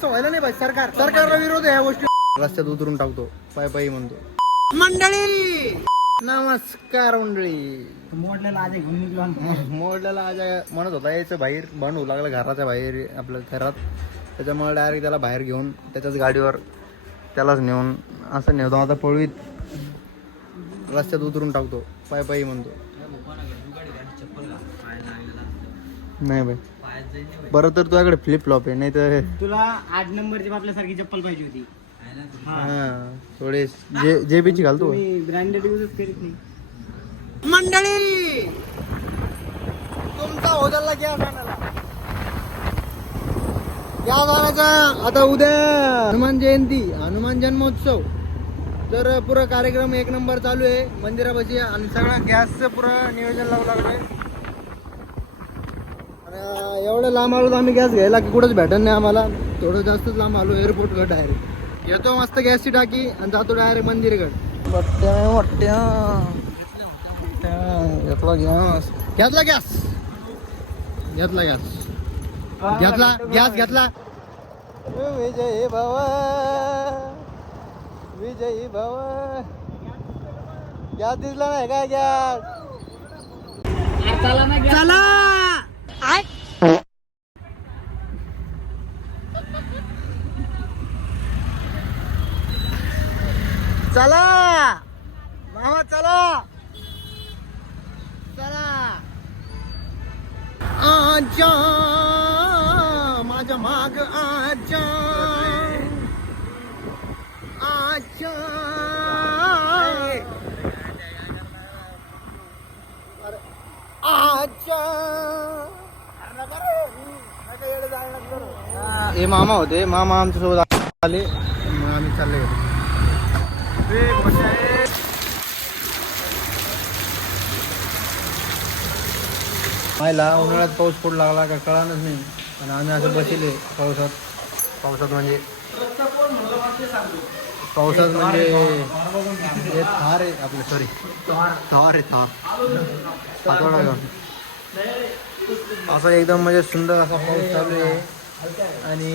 असं व्हायला नाही पाहिजे. सरकारला विरोध आहे या गोष्टी. रस्त्यात उतरून टाकतो, पायी म्हणतो. मंडळी नमस्कार मंडळी. मोडलेला आज घेऊन निघलो. मोडल्याला आज म्हणत होता यायचं बाहेर, बंद होऊ लागलं घराच्या बाहेर आपल्या घरात. त्याच्यामुळे डायरेक्ट त्याला बाहेर घेऊन त्याच्याच गाडीवर त्यालाच नेऊन असं नेतो आता पळवीत रस्त्यात उतरून टाकतो, पायी म्हणतो. नाही बाई बरं तर तुझ्याकडे फ्लिप फ्लॉप आहे, नाही तर तुला 8 नंबरची आपल्यासारखी चप्पल पाहिजे होती. थोडे जेबीची घालतो. ब्रँडेड यूजच करीत नाही. मंडळी तुमचा होदलला गॅस आणायचा आता उद्या हनुमान जयंती, हनुमान जन्मोत्सव. तर पुरा कार्यक्रम 1 नंबर चालू आहे मंदिरापाशी आणि सगळं गॅसचं पुरं नियोजन लावू लागलंय. आणि एवढं लांब आलो तर आम्ही गॅस घ्यायला की कुठंच भेटत नाही आम्हाला. थोडं जास्तच लांब आलो एअरपोर्टकडे डायरेक्ट. येतो मस्त गॅसची टाकी आणि जातो डायरेक्ट मंदिरकडे. घेतला गॅस घेतला. विजयी भव गॅस दिसला नाही काय गॅस. चला चला मामा चला आजा माझ्या माग आजा आजा. हे मामा होते, मामा आमच्या सोबत आले मग आम्ही चालले गेलो. मायला उन्हाळ्यात पाऊस पडू लागला का कळानच नाही. आणि आम्ही असं बसले पावसात म्हणजे हे थार आहे आपलं, सॉरी थार आहे हातोडा घेऊन. असं एकदम म्हणजे सुंदर असा पाऊस चालू आहे आणि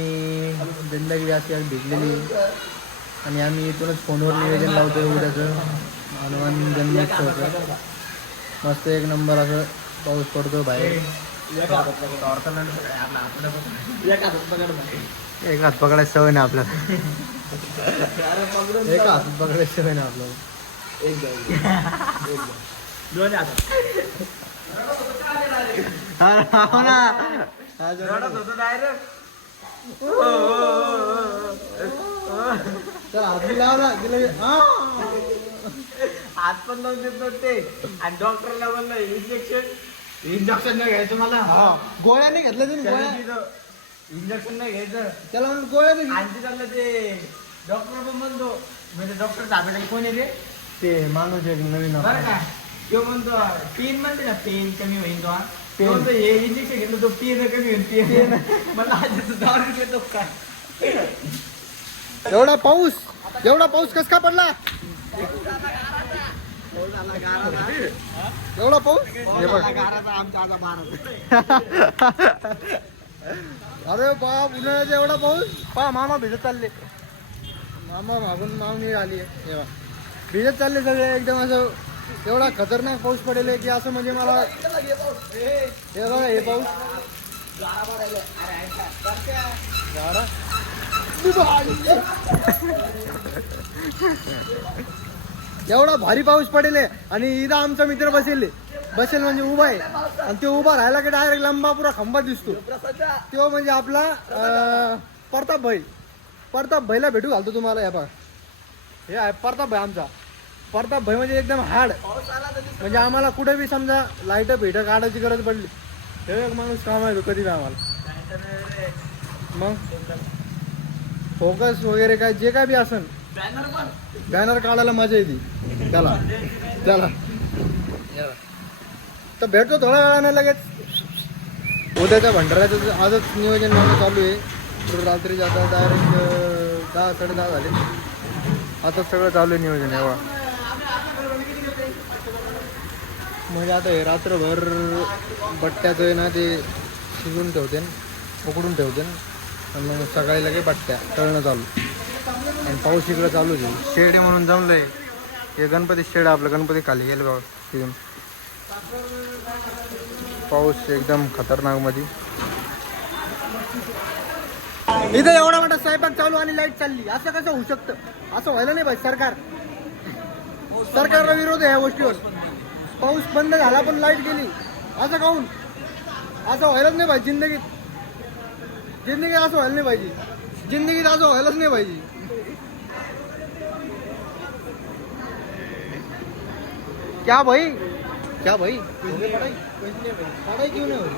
जिंदगी जास्त भिजलेली. आणि आम्ही इथूनच फोनवर नियोजन लावतोय उद्याचं हनुमान जन्मोत्सवाचं. मस्त 1 नंबर असं पाऊस पडतो बाहेर. एक हात पकडायची सवय नाही आपल्याला. एक हात पकडायची सवय नाही आपल्याला. हात पण लावून देत नव्हते आणि डॉक्टरला म्हणलं इंजेक्शन नाही घ्यायचं मला. गोळ्या नाही घेतल्या तुम्ही, इंजेक्शन नाही घ्यायचं त्याला म्हणून गोळ्या नाही. आणखी चाललं ते डॉक्टर पण म्हणतो, म्हणजे डॉक्टर दाबेला कोण आहे ते माणूस एक नवीन बरं का. तो म्हणतो पेन म्हणते ना, पेन कमी होईल तो म्हणतो हे इंजेक्शन घेतलं तो पेन कमी होईल. पेन मला आधीच 10 रुपये तो काय. एवढा पाऊस कस का पडला. एवढा पाऊस अरे बाप उन्हाळ्याचा एवढा पाऊस. पहा मामा भिजत चालले, मामा मागून मागणी आली आहे. भिजत चालले सगळे एकदम. असं एवढा खतरनाक पाऊस पडेल की असं म्हणजे मला हे पाऊस एवढा भारी पाऊस पडेल. आणि इथं आमचा मित्र बसेल म्हणजे उभा आहे आणि तो उभा राहिला की डायरेक्ट लंबा पुरा खंबा दिसतो. तो म्हणजे आपला प्रताप भाईला भेटू घालतो तुम्हाला. हे बघा हे आहे प्रताप भाई आमचा. प्रताप भाई म्हणजे एकदम हार्ड. म्हणजे आम्हाला कुठे बी समजा लाईट भेट काढायची गरज पडली हे एक माणूस काम आहे कधी आम्हाला. मग फोकस वगैरे काय जे काय बी असन बॅनर काढायला मजा येते त्याला. तर भेटतो थोड्या वेळाने लगेच. उद्याच्या भंडाऱ्याचं आजच नियोजन लावणं चालू आहे. रात्री जाता डायरेक्ट 10 साडे 10 झाले. आता सगळं चालू आहे नियोजन. एवढा म्हणजे आता हे रात्रभर बट्ट्याचं आहे ना ते शिजून ठेवते, उकडून ठेवते आणि मग सकाळी लगे बट्ट्या तळणं चालू. आणि पाऊस इकडं चालूच आहे. शेड आहे म्हणून जमलंय. हे गणपती शेड आपलं गणपती खाली गेलं बाबा तिथून. पाऊस एकदम खतरनाक मध्ये. इथं एवढा मोठा स्वयंपाक चालू आणि लाईट चालली. असं कसं होऊ शकतं? असं व्हायला नाही पाहिजे. सरकारला विरोध आहे या गोष्टीवर. पाऊस बंद झाला पण लाईट गेली. असं काहून? असं व्हायलाच नाही पाहिजे जिंदगीत. असं व्हायला नाही पाहिजे. जिंदगीत असं व्हायलाच नाही पाहिजे. क्या भाई पढ़ाई क्यों नहीं हो रही?